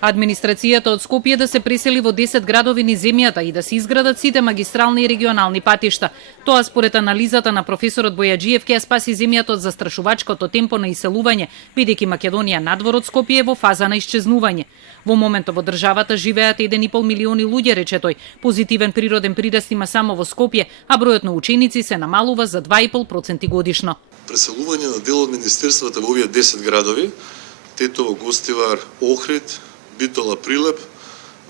Администрацијата од Скопје да се пресели во 10 градови низ земјата и да се изградат сите магистрални и регионални патишта. Тоа според анализата на професорот Бојаджиев ќе ја спаси земјата од застрашувачкото темпо на иселување, бидејќи Македонија надвор од Скопје е во фаза на исчезнување. Во моментот во државата живеат 1,5 милиони луѓе, рече тој. Позитивен природен прираст има само во Скопје, а бројот на ученици се намалува за 2,5% годишно. Преселување на дел од министерствата во овие 10 градови, Тетово, Гостивар, Охрид, Битола, Прилеп,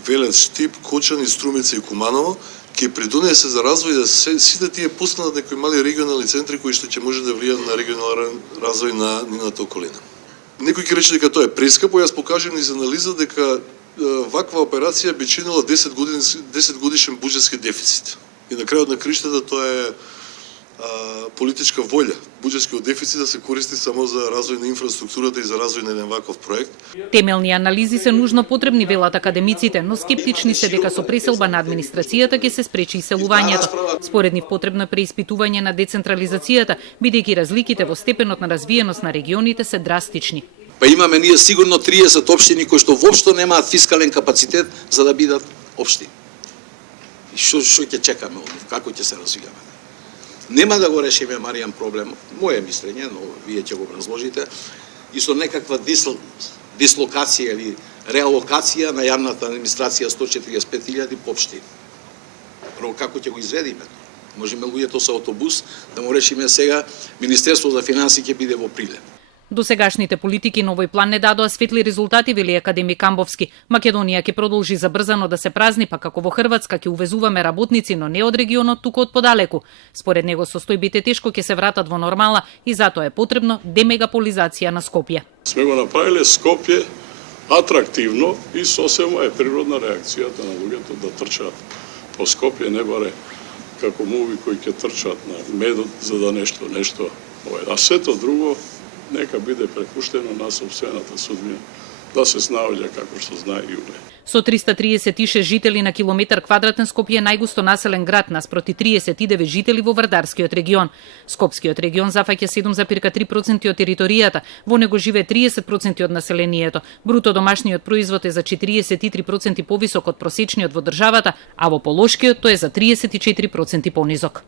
Велес, Штип, Кочани, Струмица и Куманово, ќе придонесе за развој да сите тие постанат некои мали регионални центри кои што ќе може да влијат на регионален развој на нивната околина. Некој ќе рече дека тоа е прескапо, јас покажам низ анализа дека ваква операција би чинила 10 годишен буџетски дефицит. И на крајот на криштата тоа е политичка волја, буџетскиот дефицит да се користи само за развој на инфраструктурата и за развој на еден ваков проект. Темелни анализи се нужно потребни, велат академиците, но скептични се дека со преселба на администрацијата ќе се спречи иселувањето. Според нив потребно е преиспитување на децентрализацијата, бидејќи разликите во степенот на развиеност на регионите се драстични. Па имаме ние сигурно 30 општини кои што воопшто немаат фискален капацитет за да бидат општини. И што ќе чекаме од нив, како ќе се развиваме? Нема да го решиме Маријан проблем, моје мислење, но вие ќе го образложите, и со некаква дислокација или реалокација на јавната администрација 145.000 по општини. Прво, како ќе го изведиме? Можеме луѓето со автобус да му решиме сега, Министерство за финансии ќе биде во Прилеп. Досегашните политики на овој план не дадоа светли резултати, вели академик Камбовски. Македонија ќе продолжи забрзано да се празни, па како во Хрватска ќе увезуваме работници, но не од регионот, туку од подалеку. Според него состојбите тешко ќе се вратат во нормала и затоа е потребно демегаполизација на Скопје. Сме го направиле Скопје атрактивно и сосема е природна реакцијата на луѓето да трчаат по Скопје, не баре како муви кои ќе трчаат на медот за да нешто. А сето друго нека биде препуштено на сопствената судбина, да се снаоѓа како што знае Јуле. Со 336 жители на километар квадратен, Скопје е најгусто населен град наспроти 39 жители во Вардарскиот регион. Скопскиот регион зафаќа 7,3% од територијата, во него живее 30% од населението. Бруто домашниот производ е за 43% повисок од просечниот во државата, а во Полошкиот тој е за 34% понизок.